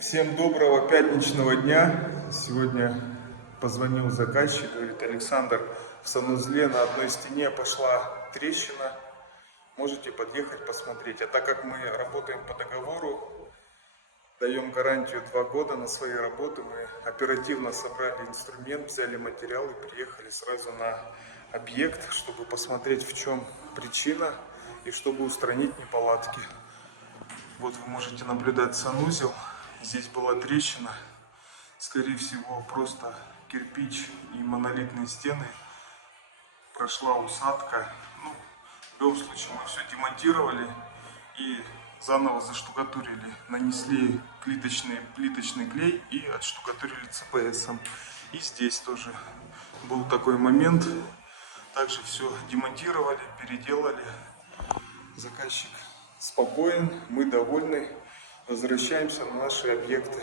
Всем доброго пятничного дня. Сегодня позвонил заказчик, говорит: Александр, в санузле на одной стене пошла трещина, можете подъехать посмотреть. А так как мы работаем по договору, даем гарантию 2 года на свои работы, мы оперативно собрали инструмент, взяли материал и приехали сразу на объект, чтобы посмотреть, в чем причина и чтобы устранить неполадки. Вот вы можете наблюдать санузел. Здесь была трещина, скорее всего просто кирпич и монолитные стены, прошла усадка. В любом случае мы все демонтировали и заново заштукатурили, нанесли плиточный клей и отштукатурили ЦПСом. И здесь тоже был такой момент, также все демонтировали, переделали. Заказчик спокоен, мы довольны. Возвращаемся на наши объекты.